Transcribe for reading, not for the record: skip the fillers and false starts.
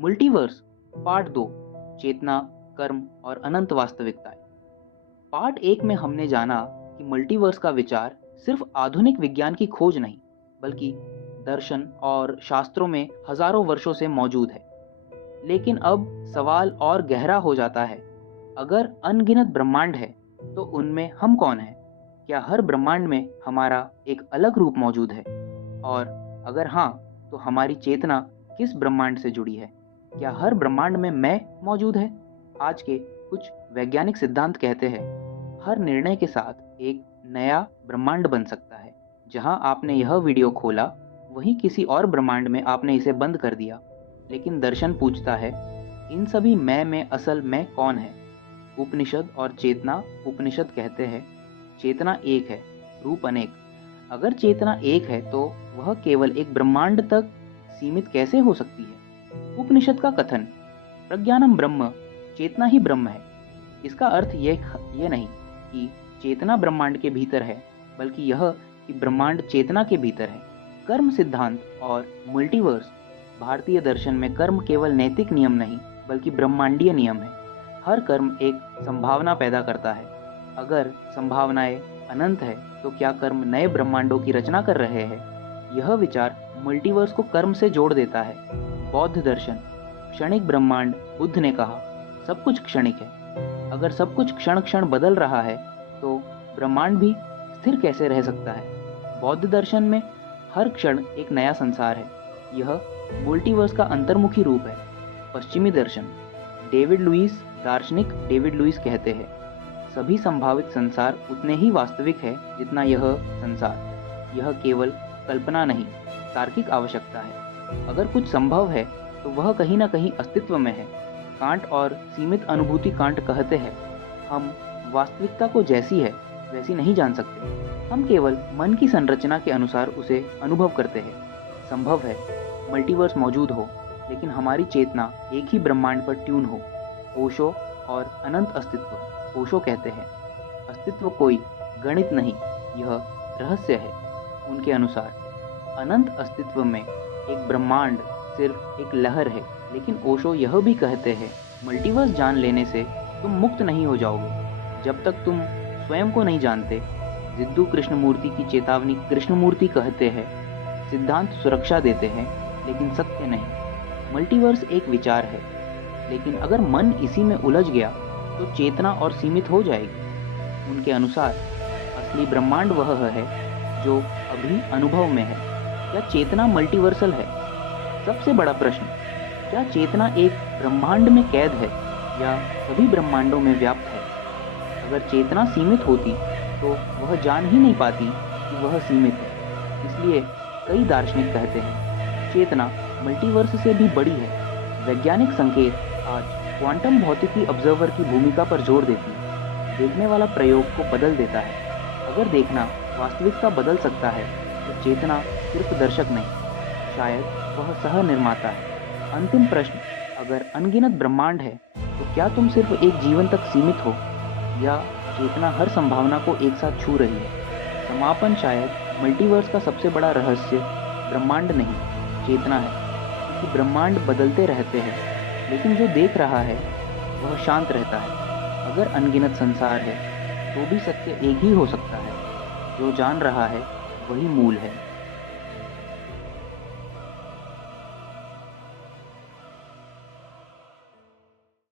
Multiverse part 2 चेतना, कर्म और अनंत वास्तविकताएं। Part 1 में हमने जाना कि मल्टीवर्स का विचार सिर्फ आधुनिक विज्ञान की खोज नहीं, बल्कि दर्शन और शास्त्रों में हजारों वर्षों से मौजूद है। लेकिन अब सवाल और गहरा हो जाता है। अगर अनगिनत ब्रह्मांड है, तो उनमें हम कौन हैं? क्या हर ब्रह्मांड में हमारा एक अलग रूप मौजूद है? और अगर हाँ, तो हमारी चेतना किस ब्रह्मांड से जुड़ी है? क्या हर ब्रह्मांड में मैं मौजूद है? आज के कुछ वैज्ञानिक सिद्धांत कहते हैं, हर निर्णय के साथ एक नया ब्रह्मांड बन सकता है। जहां आपने यह वीडियो खोला, वहीं किसी और ब्रह्मांड में आपने इसे बंद कर दिया। लेकिन दर्शन पूछता है, इन सभी मैं में असल मैं कौन है? उपनिषद और चेतना उपनिषद कहते हैं, चेतना एक है, रूप अनेक। अगर चेतना एक है, तो वह केवल एक ब्रह्मांड तक सीमित कैसे हो सकती है? उपनिषद का कथन, प्रज्ञानम ब्रह्म, चेतना ही ब्रह्म है। इसका अर्थ यह नहीं कि चेतना ब्रह्मांड के भीतर है, बल्कि यह कि ब्रह्मांड चेतना के भीतर है। कर्म सिद्धांत और मल्टीवर्स। भारतीय दर्शन में कर्म केवल नैतिक नियम नहीं, बल्कि ब्रह्मांडीय नियम है। हर कर्म एक संभावना पैदा करता है। अगर संभावनाएं अनंत है, तो क्या कर्म नए ब्रह्मांडों की रचना कर रहे हैं? यह विचार मल्टीवर्स को कर्म से जोड़ देता है। बौद्ध दर्शन, क्षणिक ब्रह्मांड। बुद्ध ने कहा, सब कुछ क्षणिक है। अगर सब कुछ क्षण क्षण बदल रहा है, तो ब्रह्मांड भी स्थिर कैसे रह सकता है? बौद्ध दर्शन में हर क्षण एक नया संसार है। यह मल्टीवर्स का अंतर्मुखी रूप है। पश्चिमी दर्शन, डेविड लुईस, दार्शनिक डेविड लुईस कहते हैं, सभी संभावित संसार उतने ही वास्तविक है जितना यह संसार। यह केवल कल्पना नहीं, तार्किक आवश्यकता है। अगर कुछ संभव है, तो वह कहीं ना कहीं अस्तित्व में है। कांट और सीमित अनुभूति कांट कहते हैं, हम वास्तविकता को जैसी है वैसी नहीं जान सकते। हम केवल मन की संरचना के अनुसार उसे अनुभव करते हैं। संभव है मल्टीवर्स मौजूद हो, लेकिन हमारी चेतना एक ही ब्रह्मांड पर ट्यून हो। ओशो और अनंत अस्तित्व। ओशो कहते हैं, अस्तित्व कोई गणित नहीं, यह रहस्य है। उनके अनुसार अनंत अस्तित्व में एक ब्रह्मांड सिर्फ एक लहर है। लेकिन ओशो यह भी कहते हैं, मल्टीवर्स जान लेने से तुम मुक्त नहीं हो जाओगे, जब तक तुम स्वयं को नहीं जानते। जिद्दू कृष्णमूर्ति की चेतावनी। कृष्णमूर्ति कहते हैं, सिद्धांत सुरक्षा देते हैं, लेकिन सत्य नहीं। मल्टीवर्स एक विचार है, लेकिन अगर मन इसी में उलझ गया, तो चेतना और सीमित हो जाएगी। उनके अनुसार असली ब्रह्मांड वह है जो अभी अनुभव में है। क्या चेतना मल्टीवर्सल है? सबसे बड़ा प्रश्न, क्या चेतना एक ब्रह्मांड में कैद है या सभी ब्रह्मांडों में व्याप्त है? अगर चेतना सीमित होती, तो वह जान ही नहीं पाती कि वह सीमित है। इसलिए कई दार्शनिक कहते हैं, चेतना मल्टीवर्स से भी बड़ी है। वैज्ञानिक संकेत आज क्वांटम भौतिकी ऑब्जर्वर की भूमिका पर जोर देती है। देखने वाला प्रयोग को बदल देता है। अगर देखना वास्तविकता बदल सकता है, तो चेतना सिर्फ दर्शक नहीं, शायद वह सह निर्माता है। अंतिम प्रश्न, अगर अनगिनत ब्रह्मांड है, तो क्या तुम सिर्फ एक जीवन तक सीमित हो, या चेतना हर संभावना को एक साथ छू रही है? समापन, शायद मल्टीवर्स का सबसे बड़ा रहस्य ब्रह्मांड नहीं, चेतना है। क्योंकि ब्रह्मांड बदलते रहते हैं, लेकिन जो देख रहा है वह शांत रहता है। अगर अनगिनत संसार है, तो भी सत्य एक ही हो सकता है। जो जान रहा है वही मूल है।